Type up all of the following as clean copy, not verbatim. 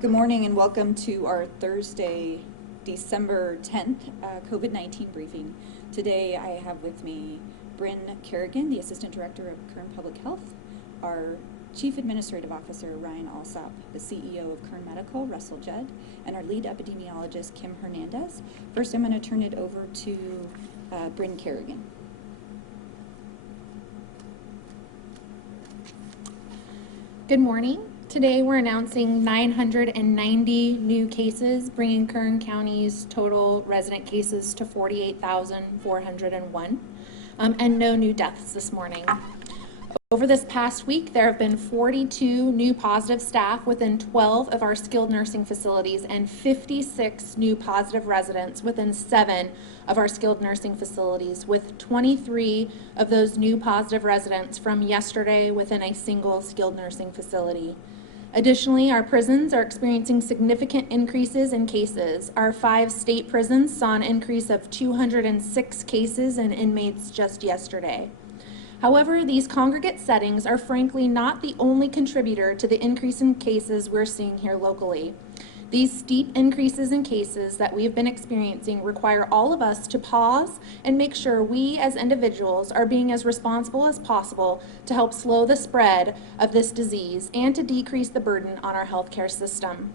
Good morning and welcome to our Thursday, December 10th COVID-19 briefing. Today I have with me Bryn Kerrigan, the Assistant Director of Kern Public Health, our Chief Administrative Officer Ryan Alsop, the CEO of Kern Medical, Russell Judd, and our lead epidemiologist Kim Hernandez. First I'm going to turn it over to Bryn Kerrigan. Good morning. Today we're announcing 990 new cases, bringing Kern County's total resident cases to 48,401, and no new deaths this morning. Over this past week, there have been 42 new positive staff within 12 of our skilled nursing facilities and 56 new positive residents within 7 of our skilled nursing facilities, with 23 of those new positive residents from yesterday within a single skilled nursing facility. Additionally, our prisons are experiencing significant increases in cases. Our 5 state prisons saw an increase of 206 cases in inmates just yesterday. However, these congregate settings are frankly not the only contributor to the increase in cases we're seeing here locally. These steep increases in cases that we've been experiencing require all of us to pause and make sure we as individuals are being as responsible as possible to help slow the spread of this disease and to decrease the burden on our healthcare system.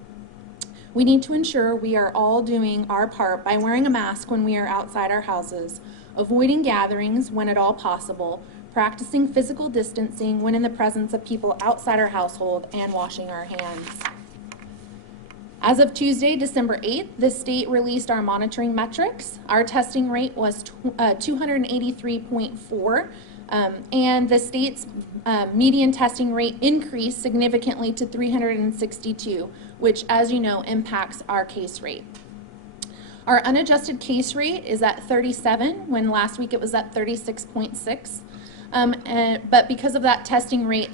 We need to ensure we are all doing our part by wearing a mask when we are outside our houses, avoiding gatherings when at all possible, practicing physical distancing when in the presence of people outside our household, and washing our hands. As of Tuesday, December 8th, the state released our monitoring metrics. Our testing rate was 283.4, and the state's median testing rate increased significantly to 362, which, as you know, impacts our case rate. Our unadjusted case rate is at 37, when last week it was at 36.6. But because of that testing rate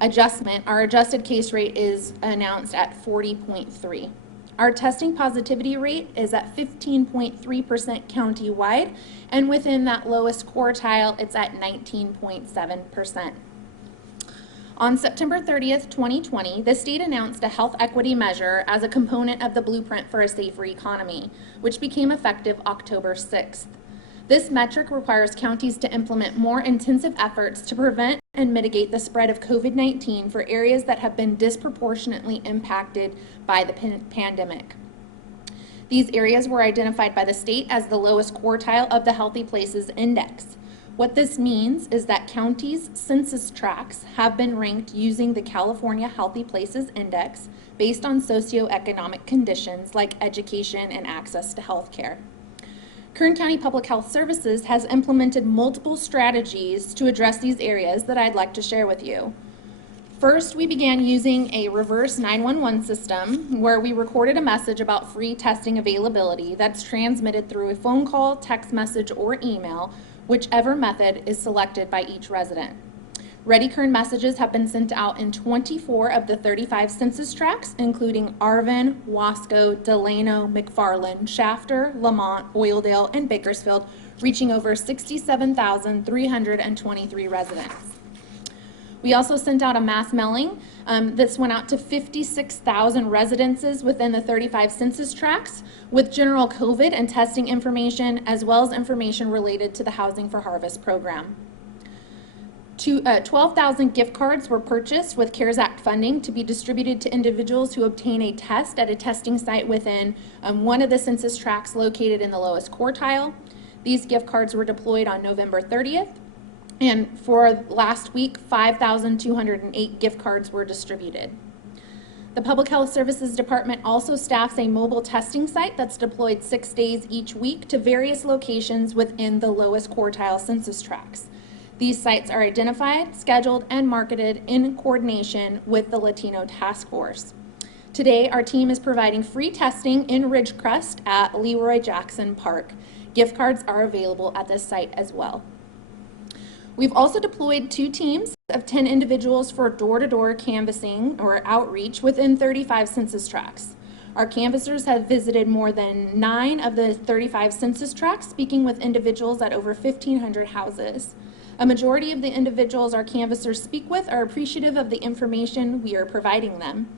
adjustment, our adjusted case rate is announced at 40.3. Our testing positivity rate is at 15.3% countywide, and within that lowest quartile, it's at 19.7%. On September 30th, 2020, the state announced a health equity measure as a component of the Blueprint for a Safer Economy, which became effective October 6th. This metric requires counties to implement more intensive efforts to prevent and mitigate the spread of COVID-19 for areas that have been disproportionately impacted by the pandemic. These areas were identified by the state as the lowest quartile of the Healthy Places Index. What this means is that counties' census tracts have been ranked using the California Healthy Places Index based on socioeconomic conditions like education and access to health care. Kern County Public Health Services has implemented multiple strategies to address these areas that I'd like to share with you. First, we began using a reverse 911 system where we recorded a message about free testing availability that's transmitted through a phone call, text message, or email, whichever method is selected by each resident. Ready Kern messages have been sent out in 24 of the 35 census tracts, including Arvin, Wasco, Delano, McFarland, Shafter, Lamont, Oildale, and Bakersfield, reaching over 67,323 residents. We also sent out a mass mailing. This went out to 56,000 residences within the 35 census tracts with general COVID and testing information, as well as information related to the Housing for Harvest program. 12,000 gift cards were purchased with CARES Act funding to be distributed to individuals who obtain a test at a testing site within one of the census tracts located in the lowest quartile. These gift cards were deployed on November 30th, and for last week, 5,208 gift cards were distributed. The Public Health Services Department also staffs a mobile testing site that's deployed 6 days each week to various locations within the lowest quartile census tracts. These sites are identified, scheduled, and marketed in coordination with the Latino Task Force. Today, our team is providing free testing in Ridgecrest at Leroy Jackson Park. Gift cards are available at this site as well. We've also deployed 2 teams of 10 individuals for door-to-door canvassing or outreach within 35 census tracts. Our canvassers have visited more than 9 of the 35 census tracts, speaking with individuals at over 1,500 houses. A majority of the individuals our canvassers speak with are appreciative of the information we are providing them.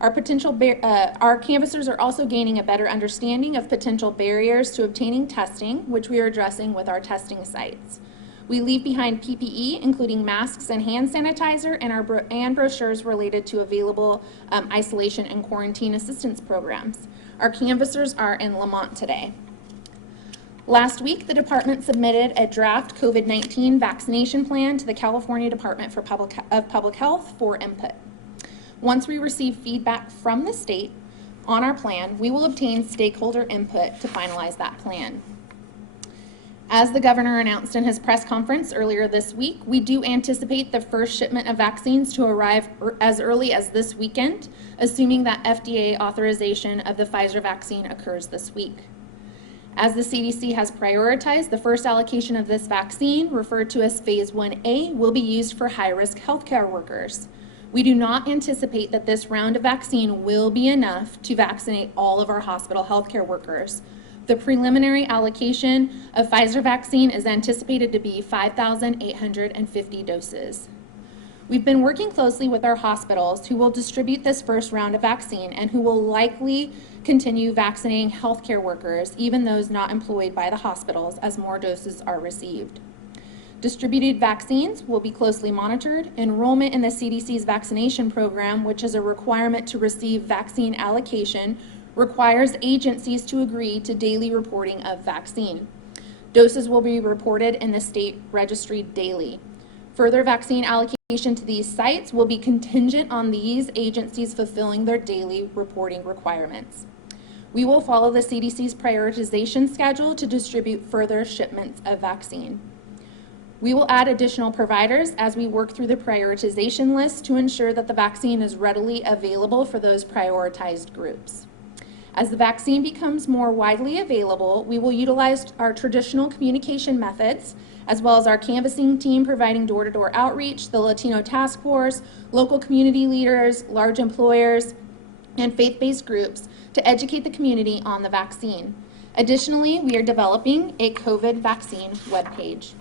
Our canvassers are also gaining a better understanding of potential barriers to obtaining testing, which we are addressing with our testing sites. We leave behind PPE, including masks and hand sanitizer, and brochures related to available isolation and quarantine assistance programs. Our canvassers are in Lamont today. Last week, the department submitted a draft COVID-19 vaccination plan to the California Department of Public Health for input. Once we receive feedback from the state on our plan, we will obtain stakeholder input to finalize that plan. As the governor announced in his press conference earlier this week, we do anticipate the first shipment of vaccines to arrive as early as this weekend, assuming that FDA authorization of the Pfizer vaccine occurs this week. As the CDC has prioritized, the first allocation of this vaccine, referred to as Phase 1A, will be used for high-risk healthcare workers. We do not anticipate that this round of vaccine will be enough to vaccinate all of our hospital healthcare workers. The preliminary allocation of Pfizer vaccine is anticipated to be 5,850 doses. We've been working closely with our hospitals who will distribute this first round of vaccine and who will likely continue vaccinating healthcare workers, even those not employed by the hospitals, as more doses are received. Distributed vaccines will be closely monitored. Enrollment in the CDC's vaccination program, which is a requirement to receive vaccine allocation, requires agencies to agree to daily reporting of vaccine. Doses will be reported in the state registry daily. Further vaccine allocation to these sites will be contingent on these agencies fulfilling their daily reporting requirements. We will follow the CDC's prioritization schedule to distribute further shipments of vaccine. We will add additional providers as we work through the prioritization list to ensure that the vaccine is readily available for those prioritized groups. As the vaccine becomes more widely available, we will utilize our traditional communication methods, as well as our canvassing team providing door-to-door outreach, the Latino Task Force, local community leaders, large employers, and faith-based groups to educate the community on the vaccine. Additionally, we are developing a COVID vaccine webpage.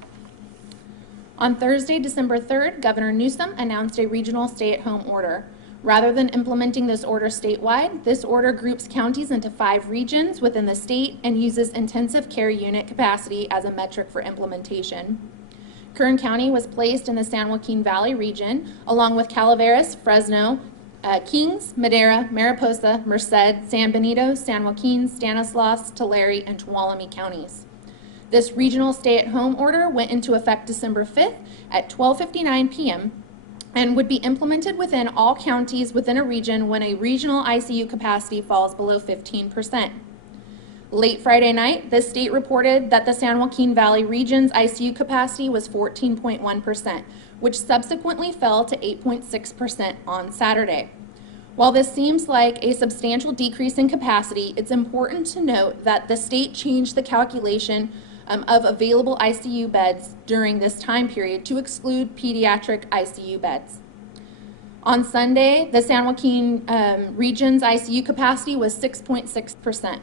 On Thursday, December 3rd, Governor Newsom announced a regional stay-at-home order. Rather than implementing this order statewide, this order groups counties into 5 regions within the state and uses intensive care unit capacity as a metric for implementation. Kern County was placed in the San Joaquin Valley region, along with Calaveras, Fresno, Kings, Madera, Mariposa, Merced, San Benito, San Joaquin, Stanislaus, Tulare, and Tuolumne counties. This regional stay-at-home order went into effect December 5th at 12:59 p.m. and would be implemented within all counties within a region when a regional ICU capacity falls below 15%. Late Friday night, the state reported that the San Joaquin Valley region's ICU capacity was 14.1%, which subsequently fell to 8.6% on Saturday. While this seems like a substantial decrease in capacity, it's important to note that the state changed the calculation of available ICU beds during this time period to exclude pediatric ICU beds. On Sunday, the San Joaquin region's ICU capacity was 6.6%.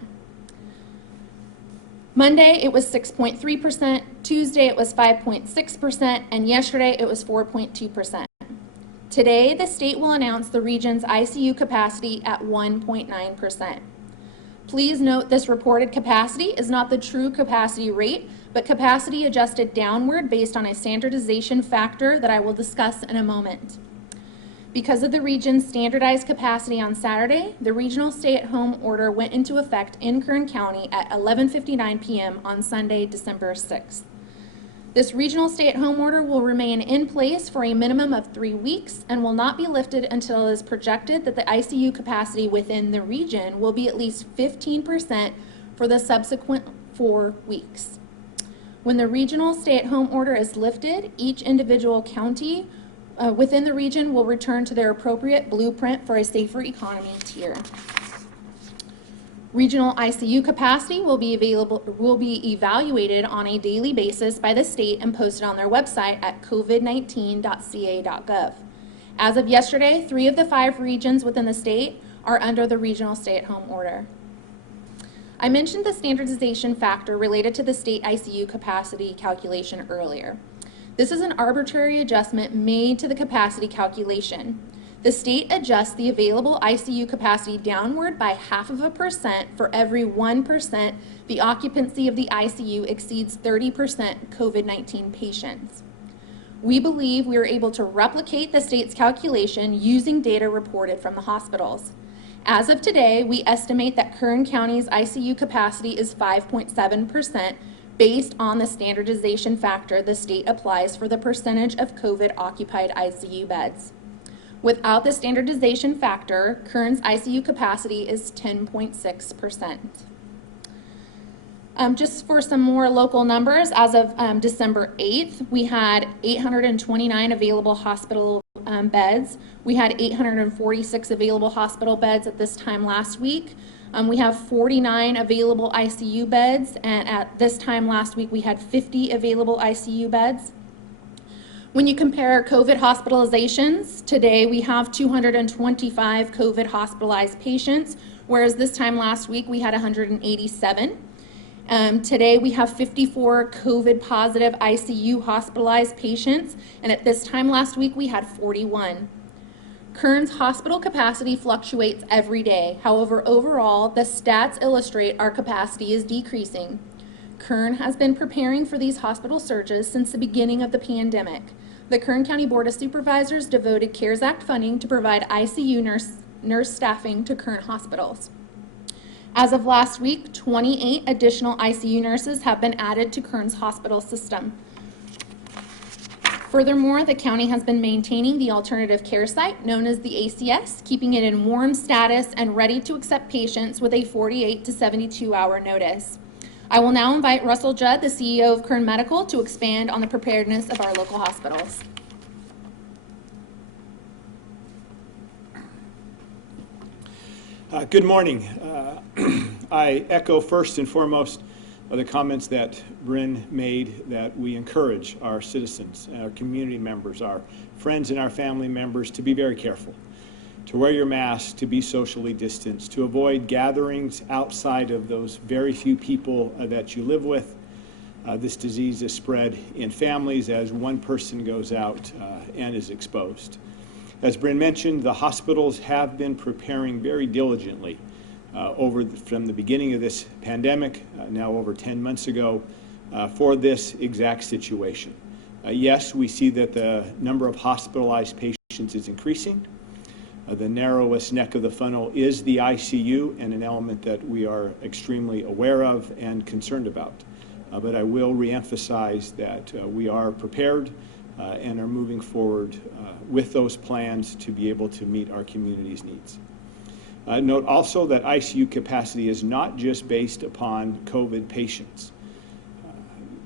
Monday, it was 6.3%, Tuesday, it was 5.6%, and yesterday, it was 4.2%. Today, the state will announce the region's ICU capacity at 1.9%. Please note this reported capacity is not the true capacity rate, but capacity adjusted downward based on a standardization factor that I will discuss in a moment. Because of the region's standardized capacity on Saturday, the regional stay-at-home order went into effect in Kern County at 11:59 p.m. on Sunday, December 6th. This regional stay-at-home order will remain in place for a minimum of 3 weeks and will not be lifted until it is projected that the ICU capacity within the region will be at least 15% for the subsequent 4 weeks. When the regional stay-at-home order is lifted, each individual county within the region will return to their appropriate blueprint for a safer economy tier. Regional ICU capacity will be evaluated on a daily basis by the state and posted on their website at covid19.ca.gov. As of yesterday, 3 of the 5 regions within the state are under the regional stay-at-home order. I mentioned the standardization factor related to the state ICU capacity calculation earlier. This is an arbitrary adjustment made to the capacity calculation. The state adjusts the available ICU capacity downward by 0.5% for every 1% the occupancy of the ICU exceeds 30% COVID-19 patients. We believe we are able to replicate the state's calculation using data reported from the hospitals. As of today, we estimate that Kern County's ICU capacity is 5.7% based on the standardization factor the state applies for the percentage of COVID-occupied ICU beds. Without the standardization factor, Kern's ICU capacity is 10.6%. Just for some more local numbers, as of December 8th, we had 829 available hospital beds. We had 846 available hospital beds at this time last week. We have 49 available ICU beds, and at this time last week, we had 50 available ICU beds. When you compare COVID hospitalizations, today we have 225 COVID hospitalized patients, whereas this time last week we had 187. Today we have 54 COVID positive ICU hospitalized patients, and at this time last week we had 41. Kern's hospital capacity fluctuates every day. However, overall, the stats illustrate our capacity is decreasing. Kern has been preparing for these hospital surges since the beginning of the pandemic. The Kern County Board of Supervisors devoted CARES Act funding to provide ICU nurse staffing to Kern hospitals. As of last week, 28 additional ICU nurses have been added to Kern's hospital system. Furthermore, the county has been maintaining the alternative care site known as the ACS, keeping it in warm status and ready to accept patients with a 48 to 72 hour notice. I will now invite Russell Judd, the CEO of Kern Medical, to expand on the preparedness of our local hospitals. Good morning. I echo first and foremost the comments that Bryn made, that we encourage our citizens, our community members, our friends and our family members to be very careful, to wear your mask, to be socially distanced, to avoid gatherings outside of those very few people that you live with. This disease is spread in families as one person goes out and is exposed. As Bryn mentioned, the hospitals have been preparing very diligently from the beginning of this pandemic, now over 10 months ago, for this exact situation. Yes, we see that the number of hospitalized patients is increasing. The narrowest neck of the funnel is the ICU, and an element that we are extremely aware of and concerned about. But I will reemphasize that we are prepared and are moving forward with those plans to be able to meet our community's needs. Note also that ICU capacity is not just based upon COVID patients.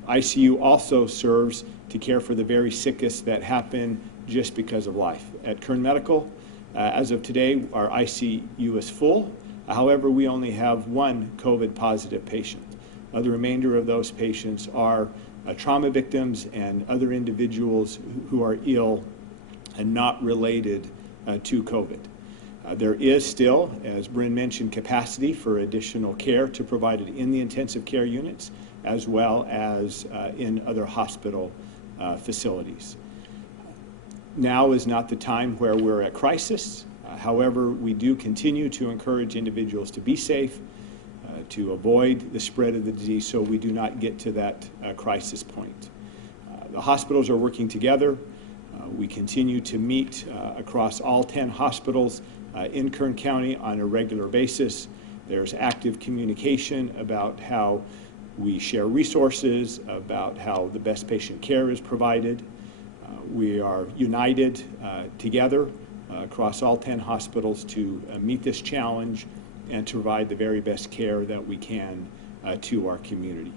ICU also serves to care for the very sickest that happen just because of life. At Kern Medical, as of today, our ICU is full. However, we only have one COVID positive patient. The remainder of those patients are trauma victims and other individuals who are ill and not related to COVID. There is still, as Bryn mentioned, capacity for additional care to provide it in the intensive care units as well as in other hospital facilities. Now is not the time where we're at crisis. However, we do continue to encourage individuals to be safe, to avoid the spread of the disease so we do not get to that crisis point. The hospitals are working together. We continue to meet across all 10 hospitals in Kern County on a regular basis. There's active communication about how we share resources, about how the best patient care is provided. We are united together across all 10 hospitals to meet this challenge and to provide the very best care that we can to our community.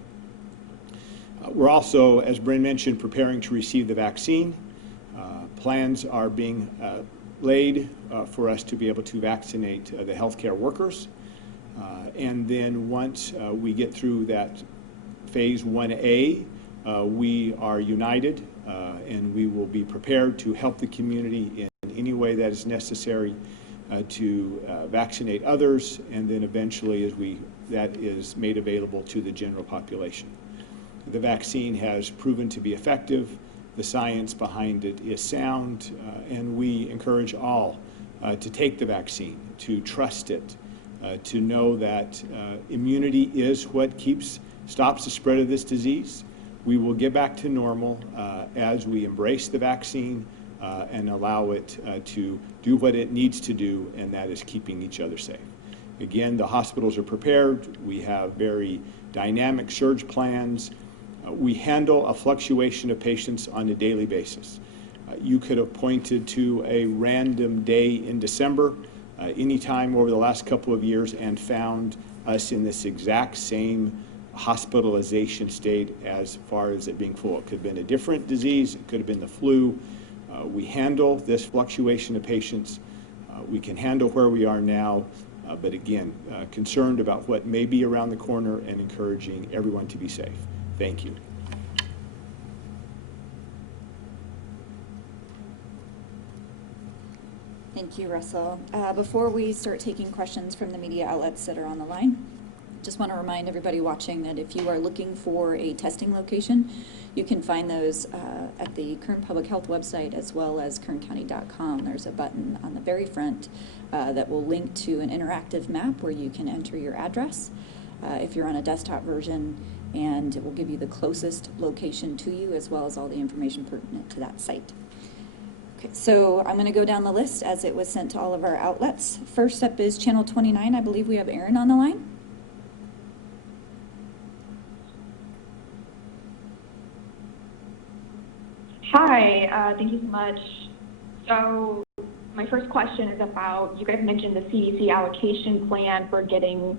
We're also, as Bryn mentioned, preparing to receive the vaccine. Plans are being laid for us to be able to vaccinate the healthcare workers. And then once we get through that phase 1A, we are united and we will be prepared to help the community in any way that is necessary to vaccinate others, and then eventually as that is made available to the general population. The vaccine has proven to be effective. The science behind it is sound, and we encourage all to take the vaccine, to trust it, to know that immunity is what stops the spread of this disease. We will get back to normal as we embrace the vaccine and allow it to do what it needs to do, and that is keeping each other safe. Again, the hospitals are prepared. We have very dynamic surge plans. We handle a fluctuation of patients on a daily basis. You could have pointed to a random day in December anytime over the last couple of years and found us in this exact same hospitalization state as far as it being full. It could have been a different disease. It could have been the flu. We handle this fluctuation of patients. We can handle where we are now, but again, concerned about what may be around the corner and encouraging everyone to be safe. Thank you. Thank you, Russell. Before we start taking questions from the media outlets that are on the line, just want to remind everybody watching that if you are looking for a testing location, you can find those at the Kern Public Health website as well as kerncounty.com. There's a button on the very front that will link to an interactive map where you can enter your address if you're on a desktop version, and it will give you the closest location to you as well as all the information pertinent to that site. Okay, so I'm going to go down the list as it was sent to all of our outlets. First up is Channel 29. I believe we have Aaron on the line. Hi, thank you so much. So my first question is about, you guys mentioned the CDC allocation plan for getting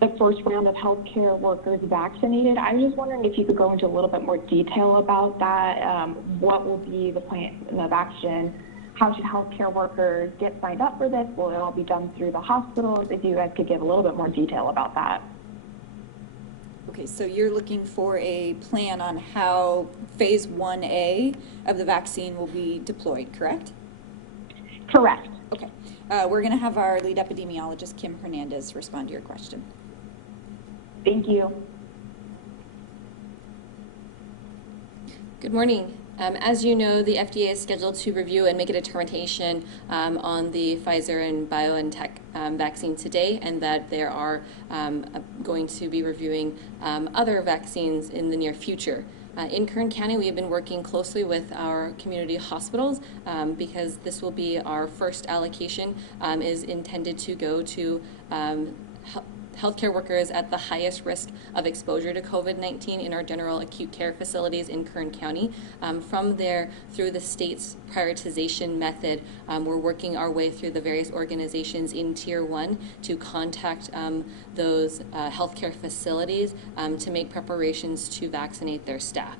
the first round of healthcare workers vaccinated. I was just wondering if you could go into a little bit more detail about that. What will be the plan of action? How should healthcare workers get signed up for this? Will it all be done through the hospitals? If you guys could give a little bit more detail about that. Okay, so you're looking for a plan on how phase 1A of the vaccine will be deployed, correct? Correct. Okay, we're going to have our lead epidemiologist, Kim Hernandez, respond to your question. Thank you. Good morning. As you know, the FDA is scheduled to review and make a determination on the Pfizer and BioNTech vaccine today, and that they are going to be reviewing other vaccines in the near future. In Kern County, we have been working closely with our community hospitals because this will be our first allocation, is intended to go to healthcare workers at the highest risk of exposure to COVID-19 in our general acute care facilities in Kern County. From there, through the state's prioritization method, we're working our way through the various organizations in Tier 1 to contact those healthcare facilities to make preparations to vaccinate their staff.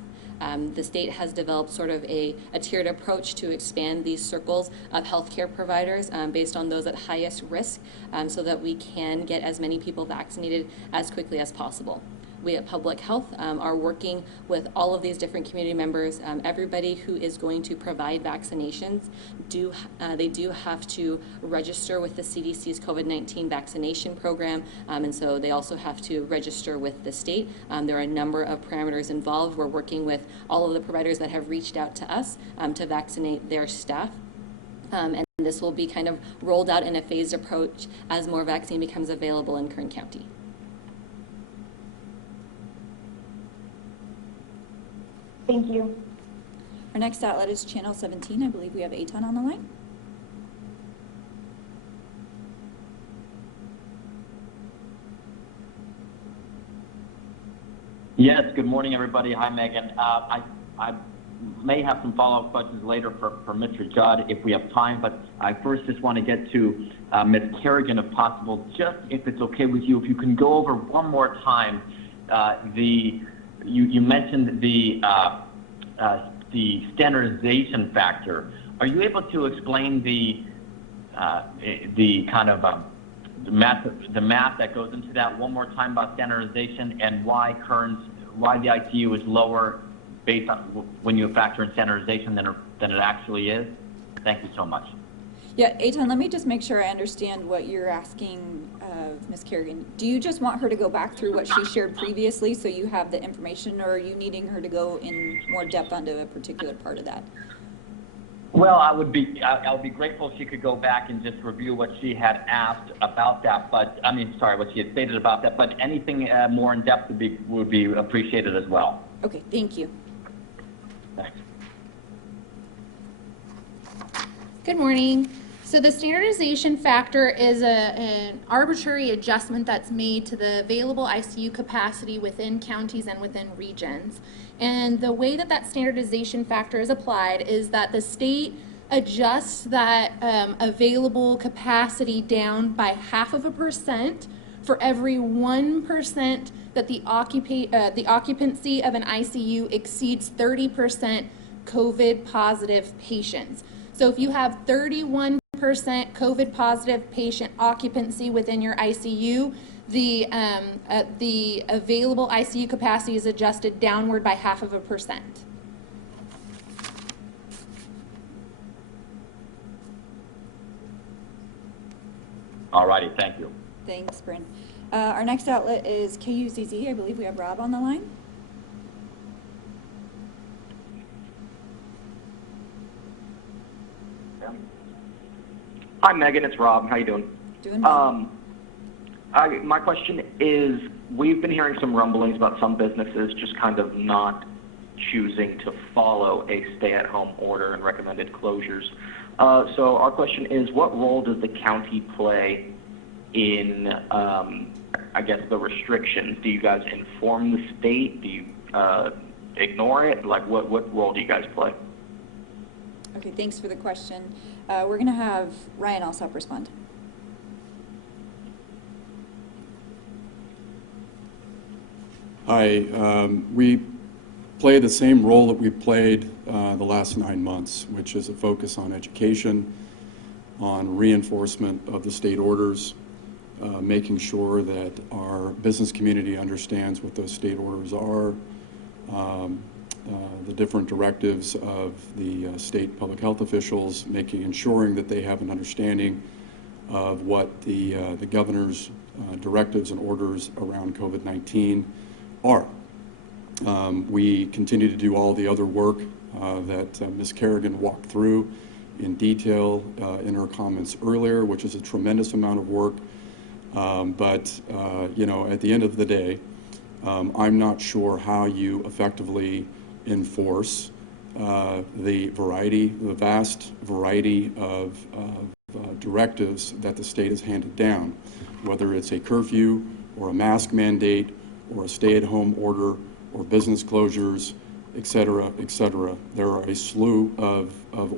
The state has developed sort of a tiered approach to expand these circles of healthcare providers based on those at highest risk so that we can get as many people vaccinated as quickly as possible. We at Public Health are working with all of these different community members. Everybody who is going to provide vaccinations, they do have to register with the CDC's COVID-19 vaccination program, and so they also have to register with the state. There are a number of parameters involved. We're working with all of the providers that have reached out to us to vaccinate their staff. And this will be kind of rolled out in a phased approach as more vaccine becomes available in Kern County. Thank you. Our next outlet is Channel 17. I believe we have Eitan on the line. Yes, good morning, everybody. Hi, Megan. I may have some follow-up questions later for Mr. Judd if we have time, but I first just want to get to Ms. Kerrigan, if possible. Just if it's okay with you, if you can go over one more time you mentioned the standardization factor. Are you able to explain the kind of the math that goes into that one more time about standardization, and why the ICU is lower based on when you factor in standardization than it actually is? Thank you so much. Yeah, Eitan, let me just make sure I understand what you're asking of Ms. Kerrigan. Do you just want her to go back through what she shared previously so you have the information, or are you needing her to go in more depth onto a particular part of that? Well, I would be grateful if she could go back and just review what she had asked about that. But I mean, sorry, what she had stated about that. But anything more in depth would be appreciated as well. Okay, thank you. Thanks. Good morning. So the standardization factor is an arbitrary adjustment that's made to the available ICU capacity within counties and within regions. And the way that that standardization factor is applied is that the state adjusts that available capacity down by 0.5% for every 1% that the occupancy of an ICU exceeds 30% COVID positive patients. So if you have 31% COVID positive patient occupancy within your ICU, the available ICU capacity is adjusted downward by 0.5%. All righty, thank you. Thanks, Bryn. Our next outlet is KUCZ. I believe we have Rob on the line. Hi, Megan. It's Rob. How you doing? Doing well. My question is, we've been hearing some rumblings about some businesses just kind of not choosing to follow a stay-at-home order and recommended closures. So our question is, what role does the county play in, I guess, the restrictions? Do you guys inform the state? Do you ignore it? Like, what role do you guys play? Okay, thanks for the question. We're going to have Ryan Alsop respond. Hi, we play the same role that we've played the last 9 months, which is a focus on education, on reinforcement of the state orders, making sure that our business community understands what those state orders are, the different directives of the state public health officials, ensuring that they have an understanding of what the governor's directives and orders around COVID-19 are. We continue to do all the other work that Ms. Kerrigan walked through in detail in her comments earlier, which is a tremendous amount of work. But you know, at the end of the day, I'm not sure how you effectively enforce the vast variety of directives that the state has handed down, whether it's a curfew or a mask mandate or a stay-at-home order or business closures, et cetera, et cetera. There are a slew of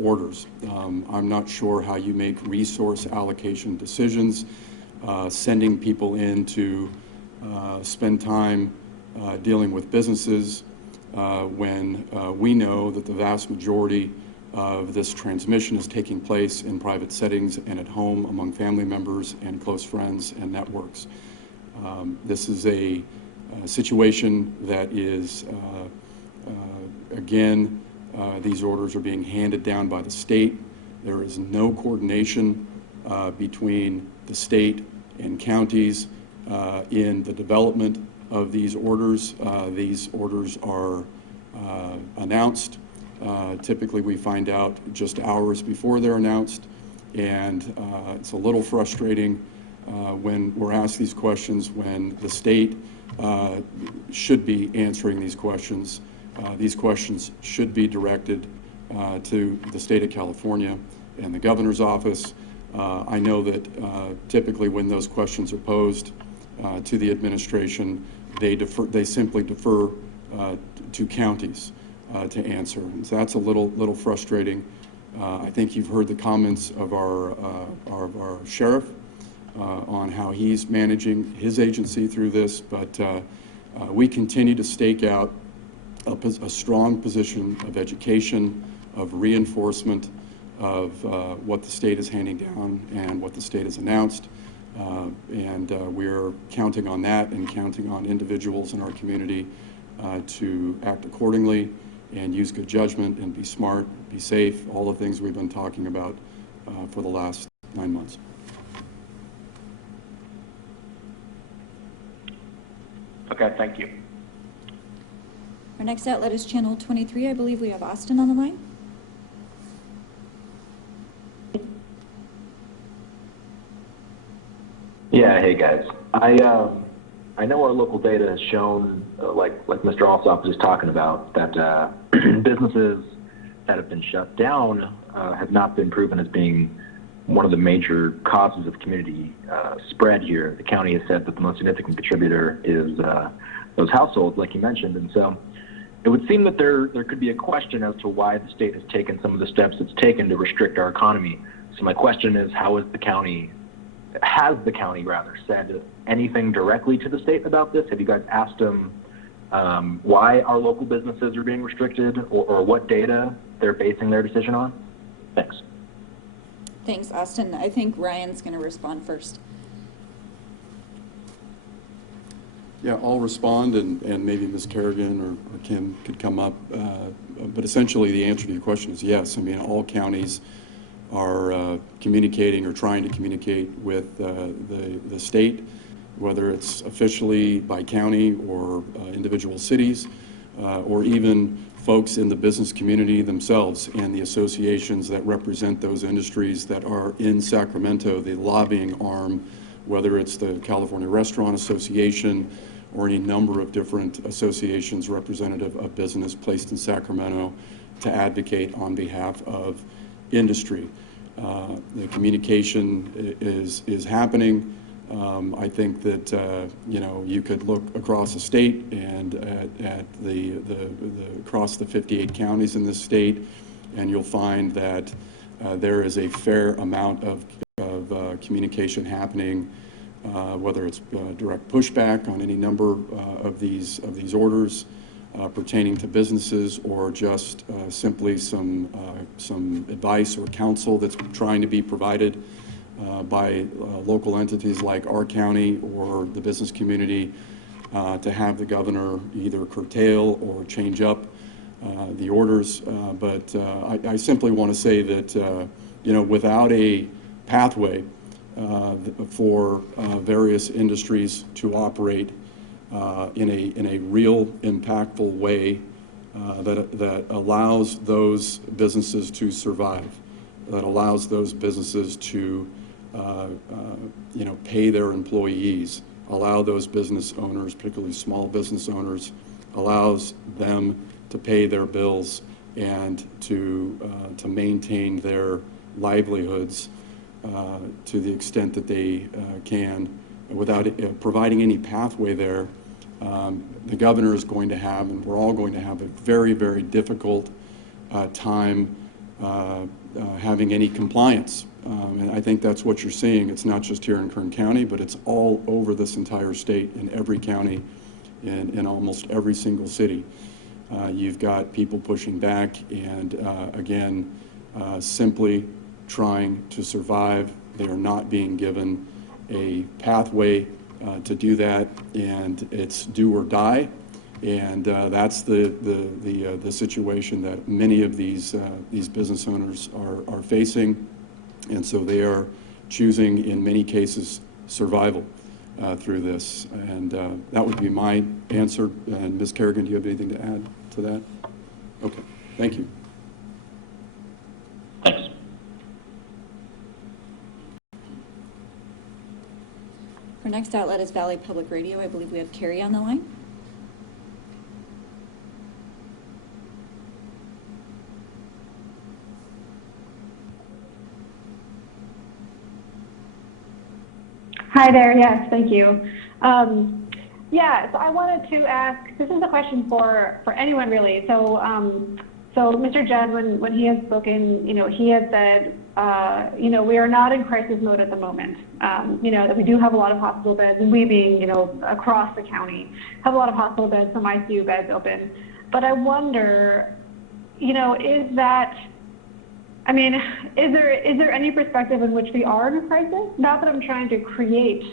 orders. I'm not sure how you make resource allocation decisions, sending people in to spend time dealing with businesses when we know that the vast majority of this transmission is taking place in private settings and at home among family members and close friends and networks. This is a situation that is, again, these orders are being handed down by the state. There is no coordination between the state and counties in the development of these orders. These orders are announced. Typically we find out just hours before they're announced, and it's a little frustrating when we're asked these questions when the state should be answering these questions. These questions should be directed to the state of California and the governor's office. I know that typically when those questions are posed to the administration, they simply defer to counties to answer. And so that's a little frustrating. I think you've heard the comments of our sheriff on how he's managing his agency through this, but we continue to stake out a strong position of education, of reinforcement of what the state is handing down and what the state has announced. And we're counting on that and counting on individuals in our community to act accordingly and use good judgment and be smart, be safe, all the things we've been talking about for the last 9 months. Okay, thank you. Our next outlet is Channel 23. I believe we have Austin on the line. Yeah, hey guys. I know our local data has shown, like Mr. Alsop was just talking about, that businesses that have been shut down have not been proven as being one of the major causes of community spread here. The county has said that the most significant contributor is those households, like you mentioned, and so it would seem that there could be a question as to why the state has taken some of the steps it's taken to restrict our economy. So my question is, has the county said anything directly to the state about this? Have you guys asked them why our local businesses are being restricted, or what data they're basing their decision on? Thanks. Thanks, Austin. I think Ryan's going to respond first. Yeah, I'll respond, and maybe Ms. Kerrigan or Kim could come up. But essentially, the answer to your question is yes. I mean, all counties are communicating or trying to communicate with the state, whether it's officially by county or individual cities, or even folks in the business community themselves and the associations that represent those industries that are in Sacramento, the lobbying arm, whether it's the California Restaurant Association or any number of different associations representative of business placed in Sacramento to advocate on behalf of industry. The communication is happening. I think that you could look across the state and at the across the 58 counties in this state, and you'll find that there is a fair amount of communication happening, whether it's direct pushback on any number of these orders pertaining to businesses, or just simply some advice or counsel that's trying to be provided by local entities like our county or the business community to have the governor either curtail or change up the orders. But I simply want to say that without a pathway for various industries to operate in a real impactful way that allows those businesses to survive, that allows those businesses to pay their employees, allow those business owners, particularly small business owners, allows them to pay their bills and to maintain their livelihoods to the extent that they can, without providing any pathway there. The governor is going to have, and we're all going to have, a very, very difficult time having any compliance. And I think that's what you're seeing. It's not just here in Kern County, but it's all over this entire state, in every county, in almost every single city. You've got people pushing back and, again, simply trying to survive. They are not being given a pathway to do that, and it's do or die. And that's the situation that many of these business owners are facing, and so they are choosing, in many cases, survival through this. And that would be my answer. And Ms. Kerrigan, do you have anything to add to that? Okay, thank you. Thanks. Our next outlet is Valley Public Radio. I believe we have Carrie on the line. Hi there. Yes, thank you. Yeah, so I wanted to ask, this is a question for anyone really. So Mr. Judd, when he has spoken, he has said, we are not in crisis mode at the moment. That we do have a lot of hospital beds, and we being, across the county, have a lot of hospital beds, some ICU beds open. But I wonder, is there any perspective in which we are in a crisis? Not that I'm trying to create,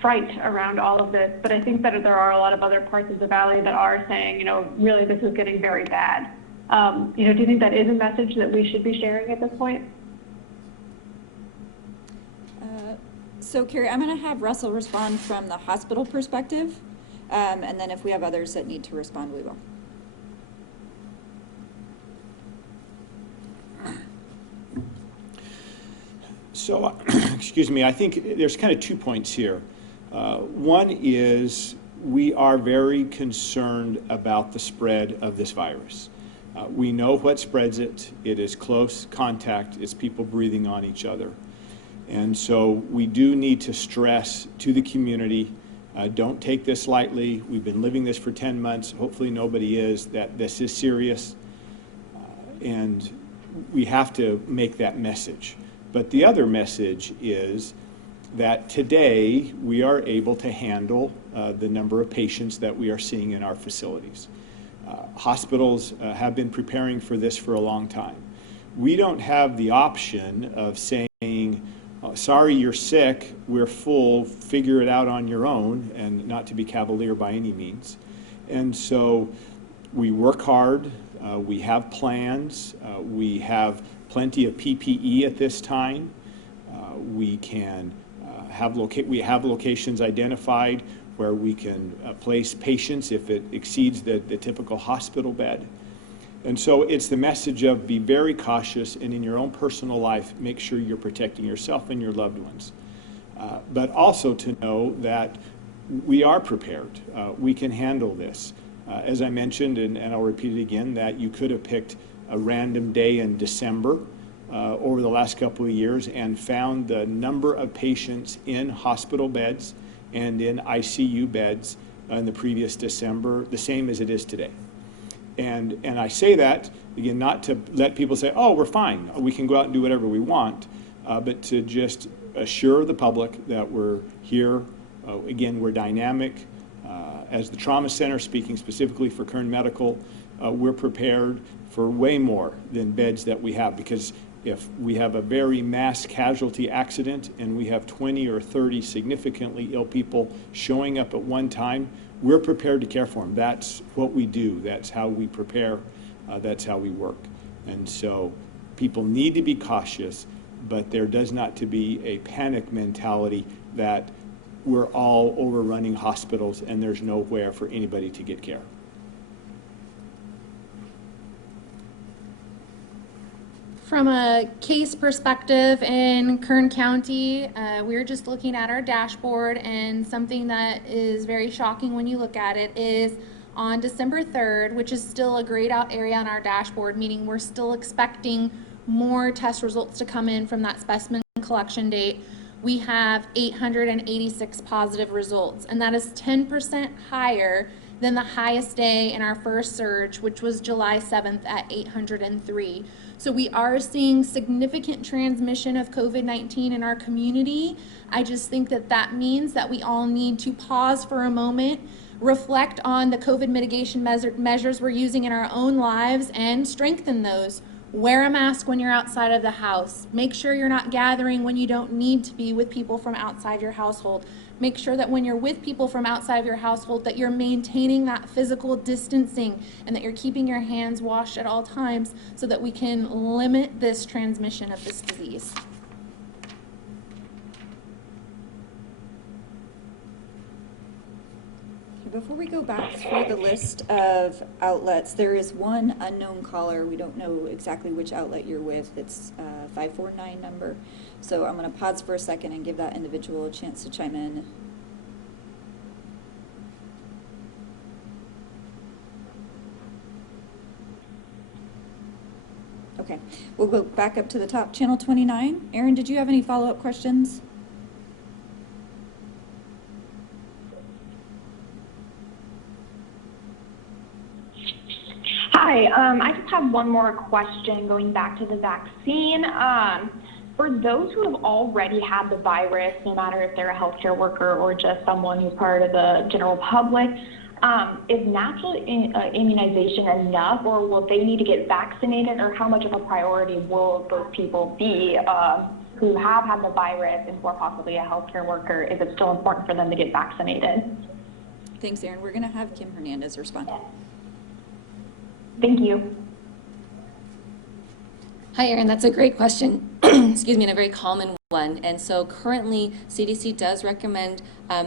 fright around all of this, but I think that there are a lot of other parts of the valley that are saying, really this is getting very bad. Do you think that is a message that we should be sharing at this point? So Carrie, I'm going to have Russell respond from the hospital perspective, and then if we have others that need to respond, we will. So, excuse me, I think there's kind of 2 points here. One is we are very concerned about the spread of this virus. We know what spreads it. It is close contact. It's people breathing on each other. And so we do need to stress to the community, don't take this lightly. We've been living this for 10 months. Hopefully nobody is, that this is serious. And we have to make that message. But the other message is that today we are able to handle the number of patients that we are seeing in our facilities. Hospitals have been preparing for this for a long time. We don't have the option of saying, sorry, you're sick, we're full, figure it out on your own, and not to be cavalier by any means. And so we work hard, we have plans, we have plenty of PPE at this time. We can have locations identified where we can place patients if it exceeds the typical hospital bed. And so it's the message of be very cautious, and in your own personal life, make sure you're protecting yourself and your loved ones. But also to know that we are prepared. We can handle this. As I mentioned, and I'll repeat it again, that you could have picked a random day in December over the last couple of years and found the number of patients in hospital beds and in ICU beds in the previous December, the same as it is today. And I say that, again, not to let people say, oh, we're fine, we can go out and do whatever we want, but to just assure the public that we're here. Again, we're dynamic. As the trauma center, speaking specifically for Kern Medical, we're prepared for way more than beds that we have, because if we have a very mass casualty accident and we have 20 or 30 significantly ill people showing up at one time, we're prepared to care for them. That's what we do. That's how we prepare. That's how we work. And so people need to be cautious, but there does not to be a panic mentality that we're all overrunning hospitals and there's nowhere for anybody to get care. From a case perspective in Kern County, we're just looking at our dashboard, and something that is very shocking when you look at it is on December 3rd, which is still a grayed out area on our dashboard, meaning we're still expecting more test results to come in from that specimen collection date. We have 886 positive results, and that is 10% higher than the highest day in our first surge, which was July 7th at 803. So we are seeing significant transmission of COVID-19 in our community. I just think that that means that we all need to pause for a moment, reflect on the COVID mitigation measures we're using in our own lives, and strengthen those. Wear a mask when you're outside of the house. Make sure you're not gathering when you don't need to be with people from outside your household. Make sure that when you're with people from outside of your household that you're maintaining that physical distancing and that you're keeping your hands washed at all times so that we can limit this transmission of this disease. Before we go back through the list of outlets, there is one unknown caller. We don't know exactly which outlet you're with. It's a 549 number. So I'm going to pause for a second and give that individual a chance to chime in. Okay, we'll go back up to the top. Channel 29. Aaron, did you have any follow-up questions? Hi, I just have one more question going back to the vaccine. For those who have already had the virus, no matter if they're a healthcare worker or just someone who's part of the general public, is natural immunization enough, or will they need to get vaccinated, or how much of a priority will those people be who have had the virus and who are possibly a healthcare worker? Is it still important for them to get vaccinated? Thanks, Aaron. We're going to have Kim Hernandez respond. Thank you. Hi, Erin. That's a great question. Excuse me, and a very common one. And so currently, CDC does recommend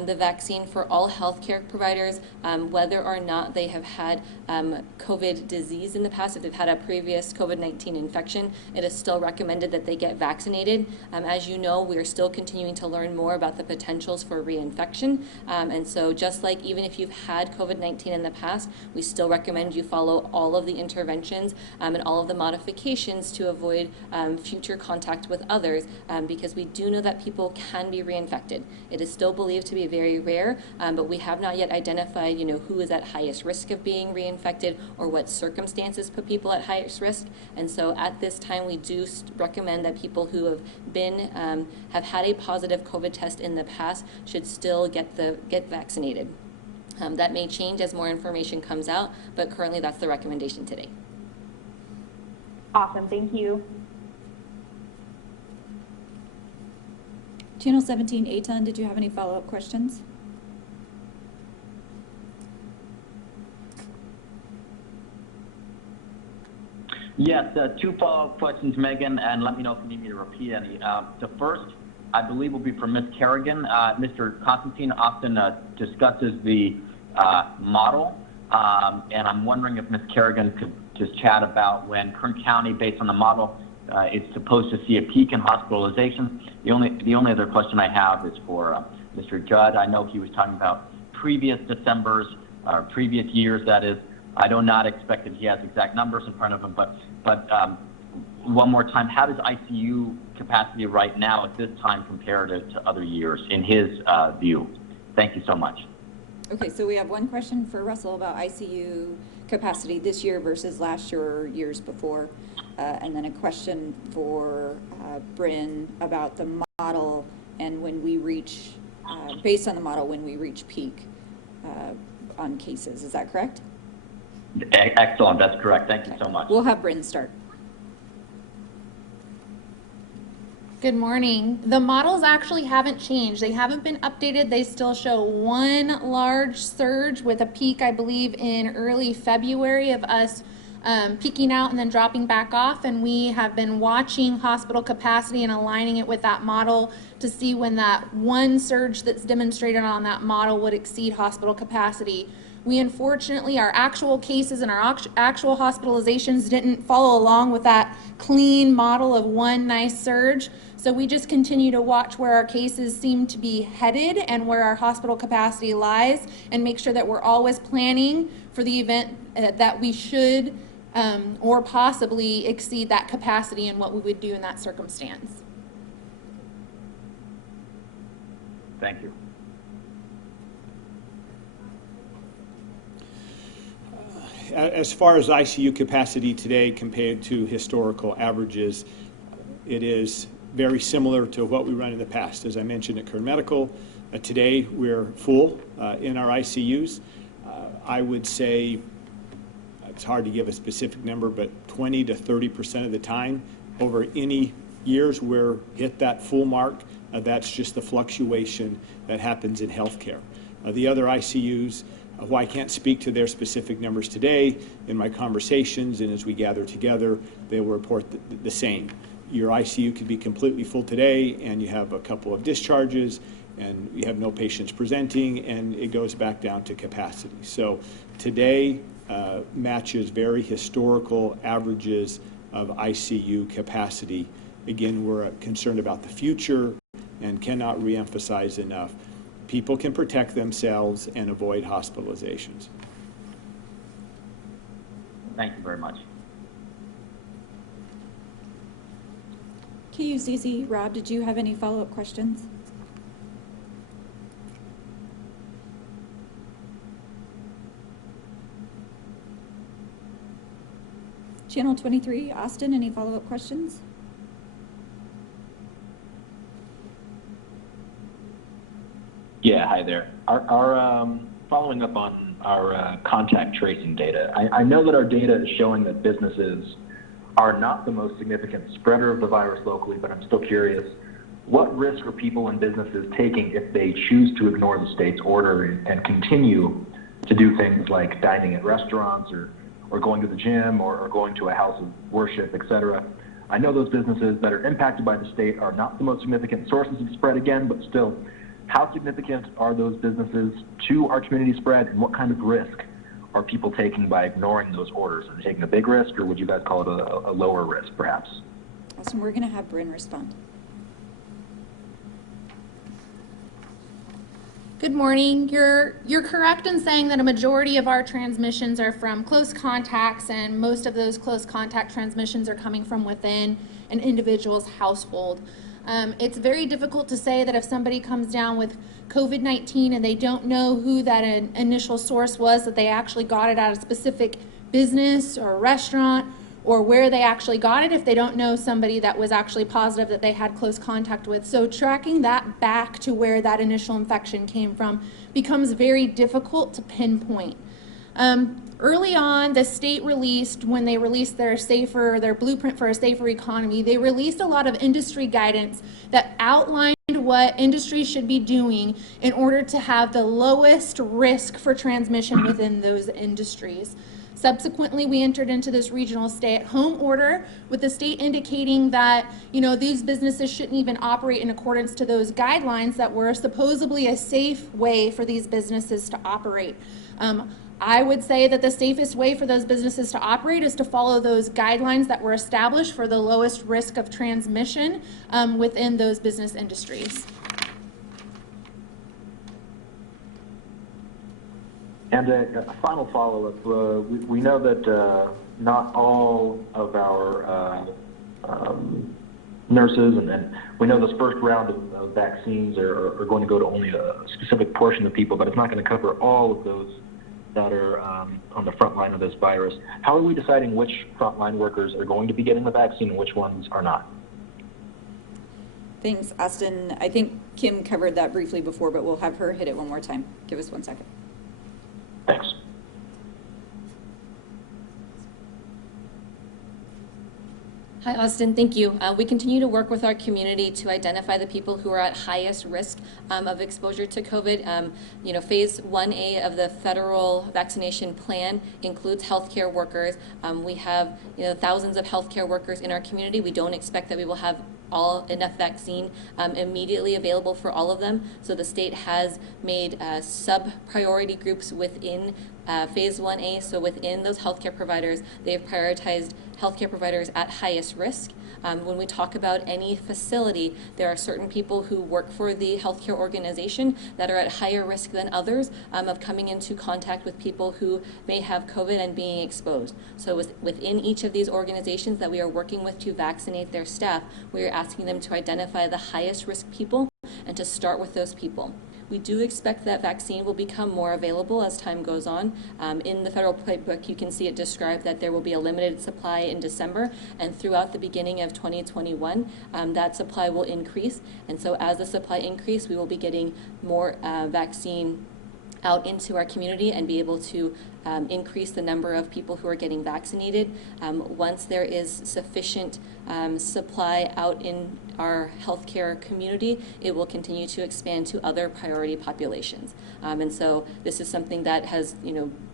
the vaccine for all healthcare providers, whether or not they have had COVID disease in the past. If they've had a previous COVID-19 infection, it is still recommended that they get vaccinated. As you know, we are still continuing to learn more about the potentials for reinfection. And so just like even if you've had COVID-19 in the past, we still recommend you follow all of the interventions and all of the modifications to avoid future contact with others, because we do know that people can be reinfected. It is still believed to be very rare, but we have not yet identified, who is at highest risk of being reinfected or what circumstances put people at highest risk. And so at this time, we do recommend that people who have been have had a positive COVID test in the past should still get vaccinated. That may change as more information comes out, but currently that's the recommendation today. Awesome, thank you. Channel 17, Aton, did you have any follow-up questions? Yes, two follow-up questions, Megan, and let me know if you need me to repeat any. The first, I believe, will be from Ms. Kerrigan. Mr. Constantine often discusses the model, and I'm wondering if Ms. Kerrigan could just chat about when Kern County, based on the model, is supposed to see a peak in hospitalization. The only other question I have is for Mr. Judd. I know he was talking about previous Decembers, previous years, that is. I do not expect that he has exact numbers in front of him, but one more time, how does ICU capacity right now at this time compare to other years in his view? Thank you so much. Okay, so we have one question for Russell about ICU capacity this year versus last year or years before, and then a question for Bryn about the model and when we reach, based on the model, when we reach peak on cases. Is that correct? Excellent, that's correct. Thank you so much. We'll have Bryn start. Good morning. The models actually haven't changed. They haven't been updated. They still show one large surge with a peak, I believe, in early February of us peaking out and then dropping back off. And we have been watching hospital capacity and aligning it with that model to see when that one surge that's demonstrated on that model would exceed hospital capacity. We unfortunately, our actual cases and our actual hospitalizations didn't follow along with that clean model of one nice surge. So we just continue to watch where our cases seem to be headed and where our hospital capacity lies, and make sure that we're always planning for the event that we should or possibly exceed that capacity and what we would do in that circumstance. Thank you. As far as ICU capacity today compared to historical averages, it is very similar to what we run in the past. As I mentioned at Kern Medical, today we're full in our ICUs. I would say, it's hard to give a specific number, but 20 to 30% of the time over any years we're hit that full mark. That's just the fluctuation that happens in healthcare. The other ICUs, while I can't speak to their specific numbers today, in my conversations and as we gather together, they will report the same. Your ICU could be completely full today and you have a couple of discharges and you have no patients presenting, and it goes back down to capacity. So today matches very historical averages of ICU capacity. Again, we're concerned about the future and cannot reemphasize enough. People can protect themselves and avoid hospitalizations. Thank you very much. KUCC, Rob, did you have any follow-up questions? Channel 23, Austin, any follow-up questions? Yeah, hi there. Our following up on our contact tracing data, I know that our data is showing that businesses are not the most significant spreader of the virus locally, but I'm still curious, what risk are people and businesses taking if they choose to ignore the state's order and continue to do things like dining at restaurants or going to the gym or going to a house of worship, et cetera? I know those businesses that are impacted by the state are not the most significant sources of spread again, but still, how significant are those businesses to our community spread, and what kind of risk are people taking by ignoring those orders? Are they taking a big risk, or would you guys call it a lower risk, perhaps? Awesome. We're going to have Bryn respond. Good morning. You're correct in saying that a majority of our transmissions are from close contacts, and most of those close contact transmissions are coming from within an individual's household. It's very difficult to say that if somebody comes down with COVID-19 and they don't know who that initial source was, that they actually got it at a specific business or restaurant, or where they actually got it if they don't know somebody that was actually positive that they had close contact with. So tracking that back to where that initial infection came from becomes very difficult to pinpoint. Early on, the state released, when they released their blueprint for a safer economy, they released a lot of industry guidance that outlined what industry should be doing in order to have the lowest risk for transmission within those industries. Subsequently, we entered into this regional stay-at-home order with the state indicating that, these businesses shouldn't even operate in accordance to those guidelines that were supposedly a safe way for these businesses to operate. I would say that the safest way for those businesses to operate is to follow those guidelines that were established for the lowest risk of transmission within those business industries. And a final follow-up. We know that not all of our nurses, and we know this first round of vaccines are going to go to only a specific portion of people, but it's not going to cover all of those that are on the front line of this virus. How are we deciding which frontline workers are going to be getting the vaccine and which ones are not? Thanks, Austin. I think Kim covered that briefly before, but we'll have her hit it one more time. Give us 1 second. Thanks. Hi, Austin. Thank you. We continue to work with our community to identify the people who are at highest risk of exposure to COVID. Phase 1A of the federal vaccination plan includes healthcare workers. We have thousands of healthcare workers in our community. We don't expect that we will have enough vaccine immediately available for all of them. So the state has made sub-priority groups within Phase 1A. So within those healthcare providers, they've prioritized healthcare providers at highest risk. When we talk about any facility, there are certain people who work for the healthcare organization that are at higher risk than others of coming into contact with people who may have COVID and being exposed. So within each of these organizations that we are working with to vaccinate their staff, we are asking them to identify the highest risk people and to start with those people. We do expect that vaccine will become more available as time goes on. In the federal playbook, you can see it described that there will be a limited supply in December, and throughout the beginning of 2021, that supply will increase. And so as the supply increases, we will be getting more vaccine out into our community and be able to increase the number of people who are getting vaccinated. Once there is sufficient supply out in our healthcare community, it will continue to expand to other priority populations. And so this is something that has,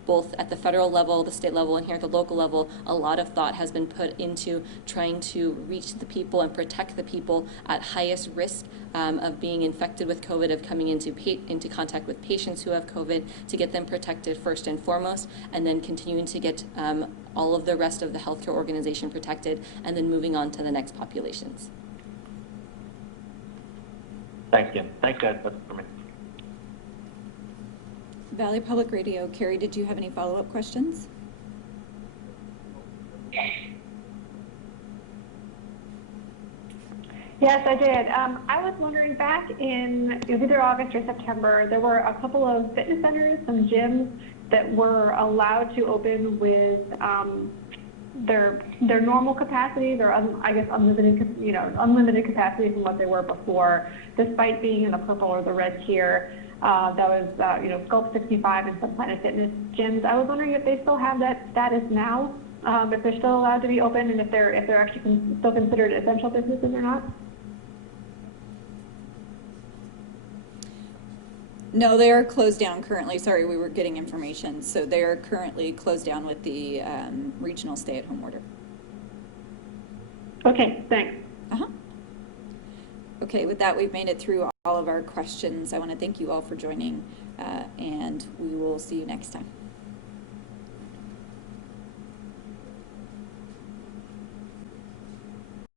both at the federal level, the state level, and here at the local level, a lot of thought has been put into trying to reach the people and protect the people at highest risk of being infected with COVID, of coming into contact with patients who have COVID, to get them protected first and foremost, and then continuing to get all of the rest of the healthcare organization protected, and then moving on to the next populations. Thanks, Kim. Thanks, guys. That's it for me. Valley Public Radio, Carrie, did you have any follow-up questions? Yes, I did. I was wondering, back in it was either August or September, there were a couple of fitness centers, some gyms that were allowed to open with their normal capacities, or I guess unlimited capacity from what they were before, despite being in the purple or the red tier. That was Scope 65 and some Planet Fitness gyms. I was wondering if they still have that status now, if they're still allowed to be open, and if they're actually still considered essential businesses or not. No, they are closed down currently. Sorry, we were getting information. So they are currently closed down with the regional stay-at-home order. Okay, thanks. Uh-huh. Okay, with that, we've made it through all of our questions. I want to thank you all for joining, and we will see you next time.